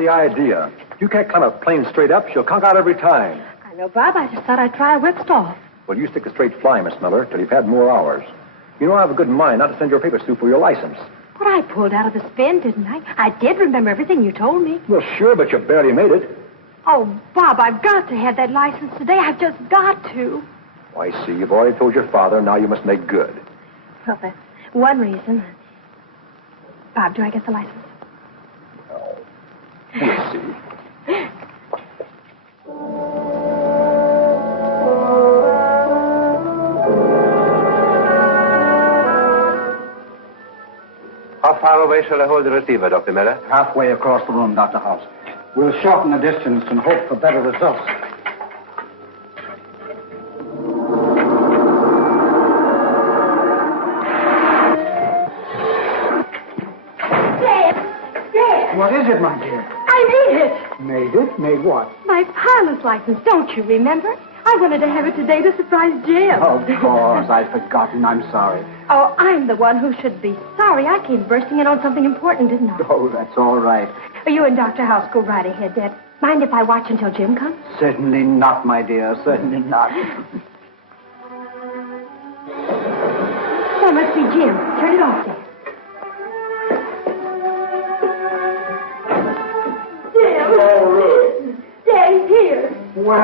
the idea. You can't climb a plane straight up. She'll conk out every time. I know, Bob. I just thought I'd try a whipstall. Well, you stick to straight flying, Miss Miller, till you've had more hours. You know I have a good mind not to send your papers through for your license. But I pulled out of the spin, didn't I? I did remember everything you told me. Well, sure, but you barely made it. Oh, Bob, I've got to have that license today. I've just got to. Oh, I see. You've already told your father. Now you must make good. Well, that's one reason. Bob, do I get the license? Oh, we'll see. How far away shall I hold the receiver, Dr. Miller? Halfway across the room, Dr. Hauss. We'll shorten the distance and hope for better results. Dad! What is it, my dear? I made it! Made it? Made what? My pilot's license, don't you remember? I wanted to have it today to surprise Jim. Of course, I'd forgotten. I'm sorry. Oh, I'm the one who should be sorry. I came bursting in on something important, didn't I? Oh, that's all right. You and Dr. Hauss go right ahead, Dad. Mind if I watch until Jim comes? Certainly not, my dear. Certainly not. That must be Jim. Turn it off, Dad. Jim! Oh, Ruth. Daddy's here. Well,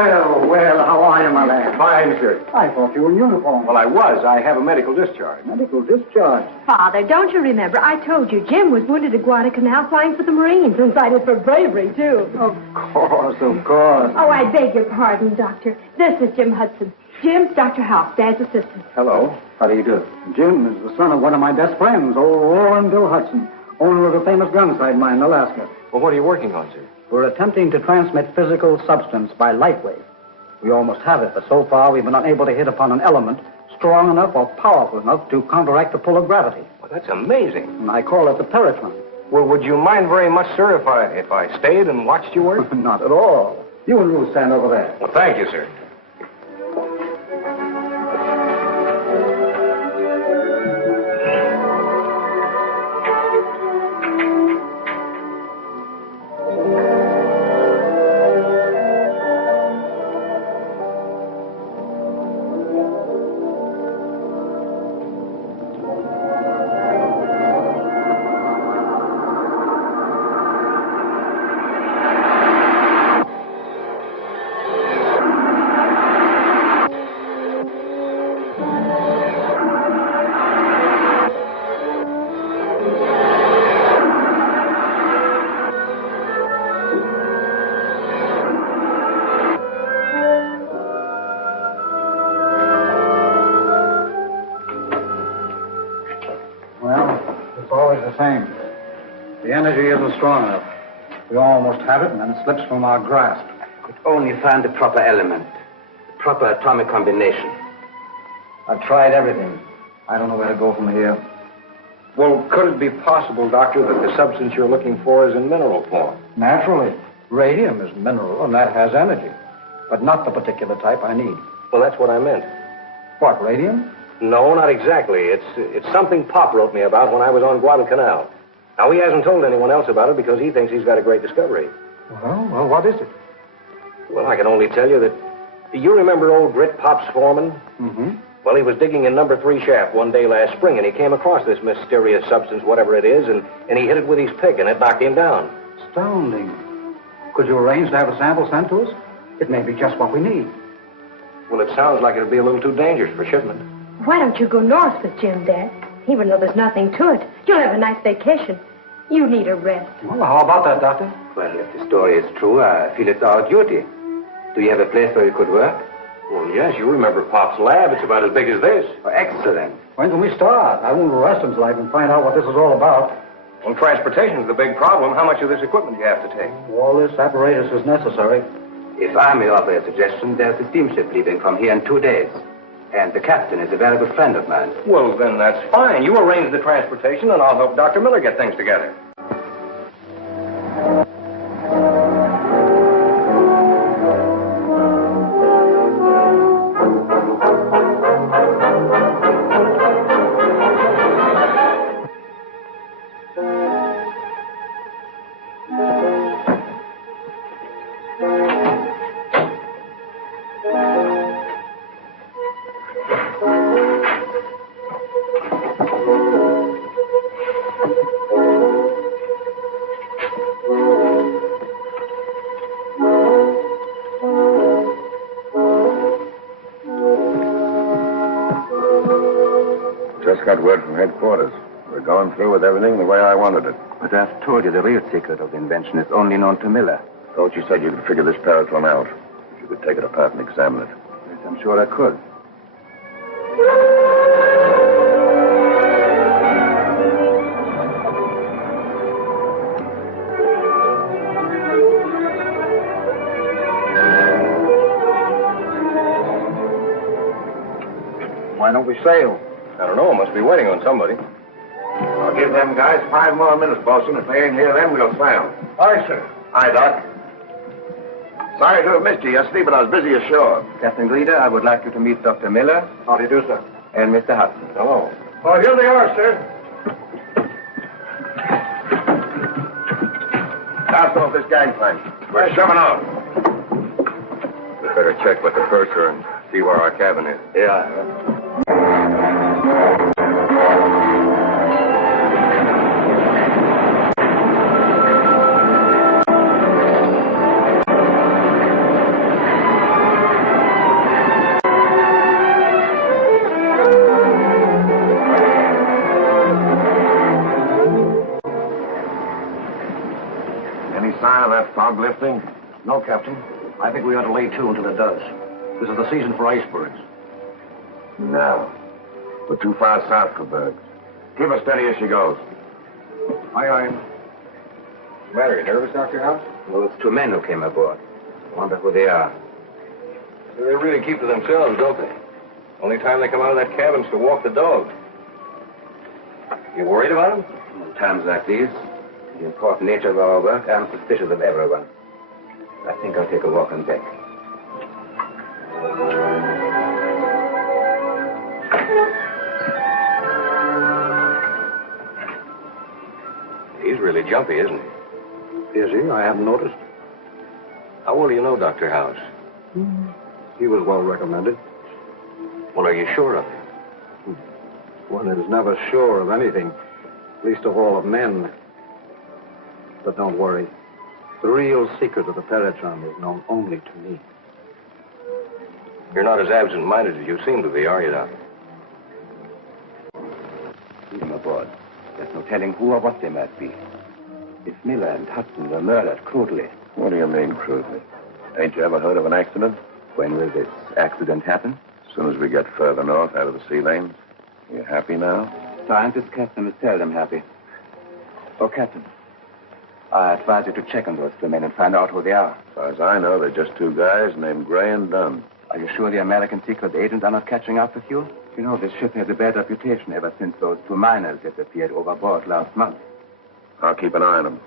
how are you, my lad? Fine, sir. I thought you were in uniform. Well, I was. I have a medical discharge. Medical discharge. Father, don't you remember? I told you Jim was wounded at Guadalcanal flying for the Marines and cited for bravery, too. Of course, of course. Oh, I beg your pardon, Doctor. This is Jim Hudson. Jim's Dr. Hauss, Dad's assistant. Hello. How do you do? Jim is the son of one of my best friends, old Warren Bill Hudson, owner of the famous gunsight mine in Alaska. Well, what are you working on, sir? We're attempting to transmit physical substance by light wave. We almost have it, but so far we've been unable to hit upon an element strong enough or powerful enough to counteract the pull of gravity. Well, that's amazing. And I call it the Paratron. Well, would you mind very much, sir, if I stayed and watched you work? Not at all. You and Ruth stand over there. Well, thank you, sir. Same. The energy isn't strong enough. We almost have it, and then it slips from our grasp. Could only find the proper element, the proper atomic combination. I've tried everything. I don't know where to go from here. Well, could it be possible, Doctor, that the substance you're looking for is in mineral form? Naturally. Radium is mineral, and that has energy. But not the particular type I need. Well, that's what I meant. What, radium? No, not exactly. It's something Pop wrote me about when I was on Guadalcanal. Now, he hasn't told anyone else about it because he thinks he's got a great discovery. Well, what is it? Well, I can only tell you that... You remember old Grit, Pop's foreman? Mm-hmm. Well, he was digging in number 3 shaft one day last spring, and he came across this mysterious substance, whatever it is, and he hit it with his pick, and it knocked him down. Astounding. Could you arrange to have a sample sent to us? It may be just what we need. Well, it sounds like it'd be a little too dangerous for shipment. Why don't you go north with Jim, Dad? Even though there's nothing to it. You'll have a nice vacation. You need a rest. Well, how about that, Doctor? Well, if the story is true, I feel it's our duty. Do you have a place where you could work? Well, yes, you remember Pop's lab. It's about as big as this. Oh, excellent. When can we start? I won't rest until I can find out what this is all about. Well, transportation's the big problem. How much of this equipment do you have to take? All this apparatus is necessary. If I may offer a suggestion, there's a steamship leaving from here in 2 days. And the captain is a very good friend of mine. Well, then that's fine. You arrange the transportation, and I'll help Dr. Miller get things together. Just got word from headquarters. We're going through with everything the way I wanted it. But I've told you the real secret of the invention is only known to Miller. Thought you said you could figure this Paratron out. If you could take it apart and examine it. Yes, I'm sure I could. Why don't we sail? I don't know. Must be waiting on somebody. I'll give them guys 5 more minutes, Bosun. If they ain't here, then we'll sail. Aye, sir. Hi, Doc. Sorry to have missed you yesterday, but I was busy ashore. Captain Grieder, I would like you to meet Dr. Miller. How do you do, sir? And Mr. Hudson. Hello. Oh, here they are, sir. Cast off this gangplank. We're shoving off. We better check with the purser and see where our cabin is. Yeah. Fog lifting? No, Captain. I think we ought to lay to until it does. This is the season for icebergs. No. We're too far south for bergs. Keep her steady as she goes. Aye, aye. What's the matter? You nervous, Dr. Hauss? Well, it's 2 men who came aboard. I wonder who they are. They really keep to themselves, don't they? Only time they come out of that cabin's to walk the dog. You worried about them? In times like these, the important nature of our work, I'm suspicious of everyone. I think I'll take a walk on deck. He's really jumpy, isn't he? Is he? I haven't noticed. How well do you know Dr. Hauss? He was well recommended. Well, are you sure of him? One is never sure of anything, least of all of men. But don't worry. The real secret of the Paratron is known only to me. You're not as absent-minded as you seem to be, are you, Doc? Leave them aboard. There's no telling who or what they might be. If Miller and Hudson were murdered crudely. What do you mean, crudely? Ain't you ever heard of an accident? When will this accident happen? As soon as we get further north out of the sea lanes. You happy now? Scientists, Captain, is seldom happy. Oh, Captain. I advise you to check on those 2 men and find out who they are. As far as I know, they're just 2 guys named Gray and Dunn. Are you sure the American secret agents are not catching up with you? You know, this ship has a bad reputation ever since those 2 miners disappeared overboard last month. I'll keep an eye on them.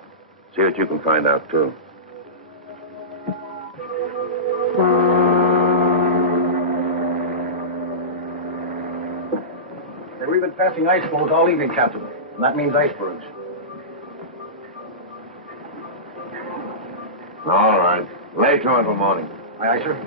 See what you can find out, too. Hey, we've been passing ice floes all evening, Captain. And that means icebergs. All right. Lay to until morning. Aye, aye, sir.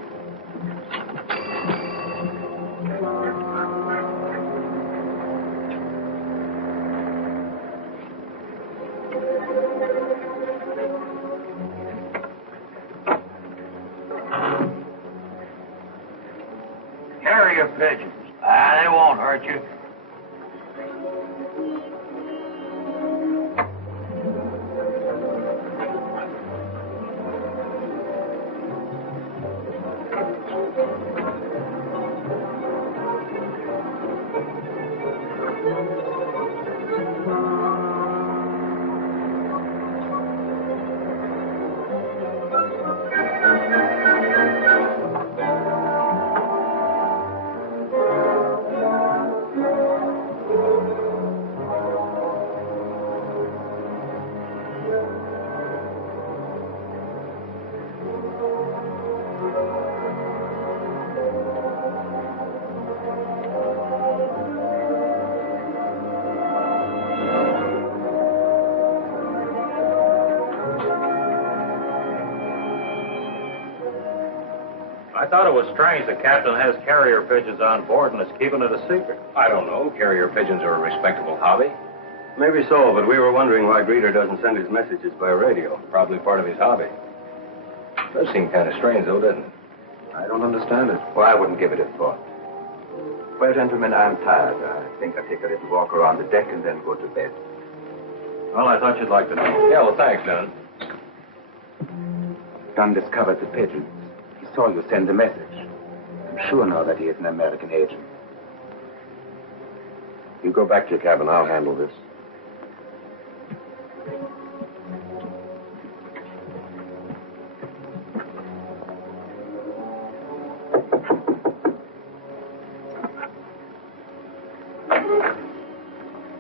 Carrier pigeons. They won't hurt you. I thought it was strange the captain has carrier pigeons on board and is keeping it a secret. I don't know. Carrier pigeons are a respectable hobby. Maybe so, but we were wondering why Grieder doesn't send his messages by radio. Probably part of his hobby. Does seem kind of strange, though, doesn't it? I don't understand it. Well, I wouldn't give it a thought. Well, gentlemen, I'm tired. I think I'll take a little walk around the deck and then go to bed. Well, I thought you'd like to know. Yeah, well, thanks, Dunn. Dunn discovered the pigeons. He saw you send a message. I'm sure now that he is an American agent. You go back to your cabin. I'll handle this.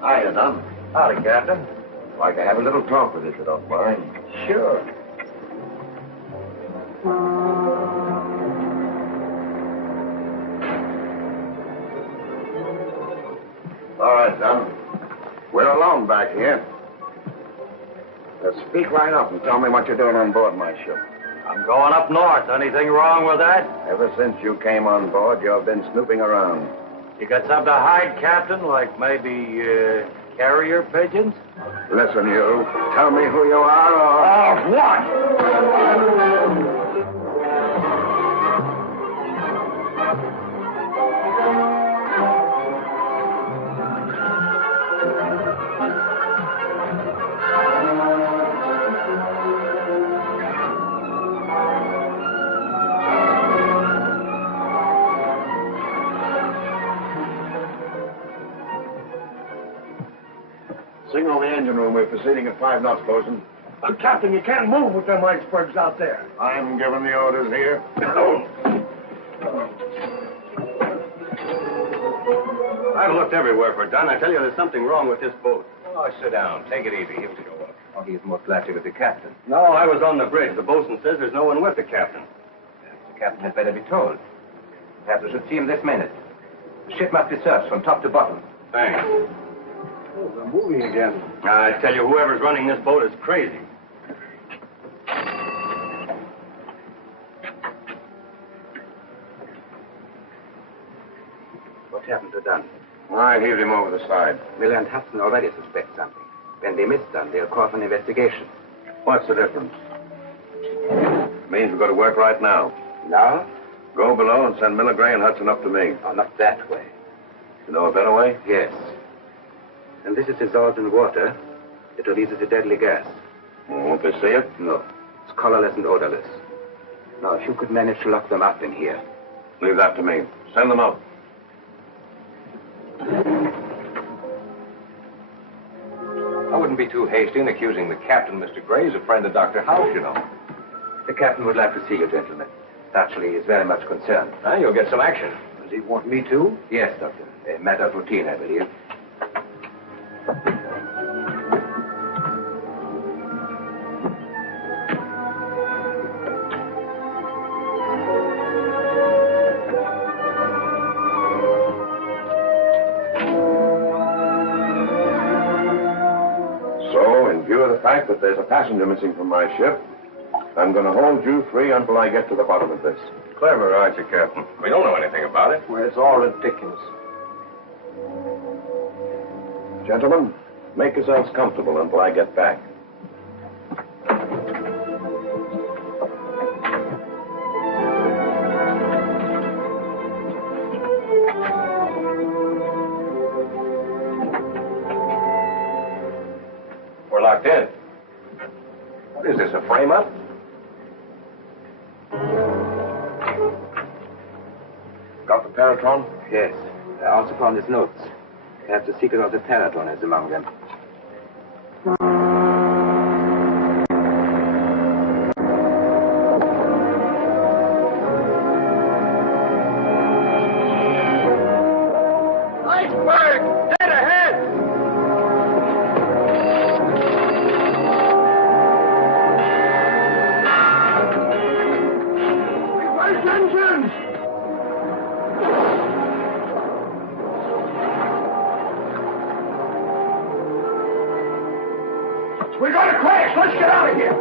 Hiya, Dunn. Howdy, Captain. I'd like to have a little talk with you, if you don't mind. Sure. All right, Dunn. We're alone back here. Speak right up and tell me what you're doing on board my ship. I'm going up north. Anything wrong with that? Ever since you came on board, you've been snooping around. You got something to hide, Captain? Like maybe carrier pigeons? Listen, you. Tell me who you are or... What? Signal the engine room. We're proceeding at 5 knots, Bosun. Captain, you can't move with them icebergs out there. I'm giving the orders here. I've looked everywhere for Dunn. I tell you, there's something wrong with this boat. Oh, sit down. Take it easy. He'll show up. Oh, he's most likely with the captain. No, I was on the bridge. The bosun says there's no one with the captain. The captain had better be told. Perhaps we should see him this minute. The ship must be searched from top to bottom. Thanks. Oh, they're moving again. I tell you, whoever's running this boat is crazy. What happened to Dunn? I heaved him over the side. Miller and Hudson already suspect something. When they miss Dunn, they'll call for an investigation. What's the difference? Means we've got to work right now. Now? Go below and send Miller, Gray, and Hudson up to me. Oh, not that way. You know a better way? Yes. When this is dissolved in water, it releases a deadly gas. Won't they see it? No. It's colorless and odorless. Now, if you could manage to lock them up in here. Leave that to me. Send them up. I wouldn't be too hasty in accusing the captain. Mr. Gray's a friend of Dr. Hauss, you know. The captain would like to see you, gentlemen. Naturally, he's very much concerned. You'll get some action. Does he want me to? Yes, Doctor. A matter of routine, I believe. So, in view of the fact that there's a passenger missing from my ship, I'm going to hold you three until I get to the bottom of this. Clever, aren't you, Captain? We don't know anything about it. Well, it's all ridiculous. Gentlemen, make yourselves comfortable until I get back. We're locked in. What is this, a frame-up? Got the Paratron? Yes. Also found his notes. Perhaps the secret of the Paratron is among them. Iceberg! Dead ahead! Reverse engines! We're going to crash! Let's get out of here!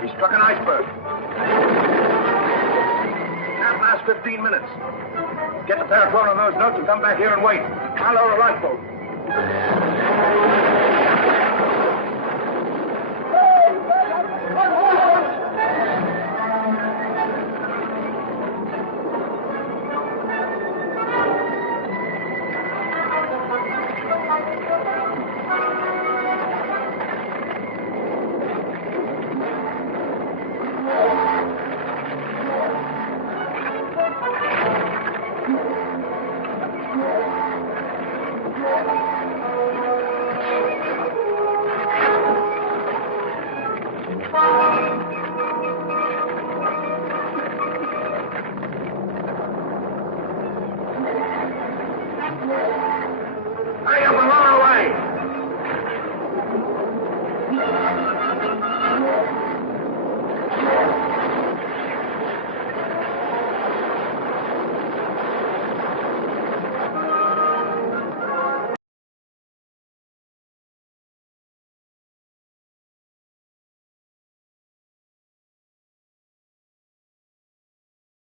He struck an iceberg. Can't last 15 minutes. Get the Paratron on those notes and come back here and wait. I'll lower a lifeboat.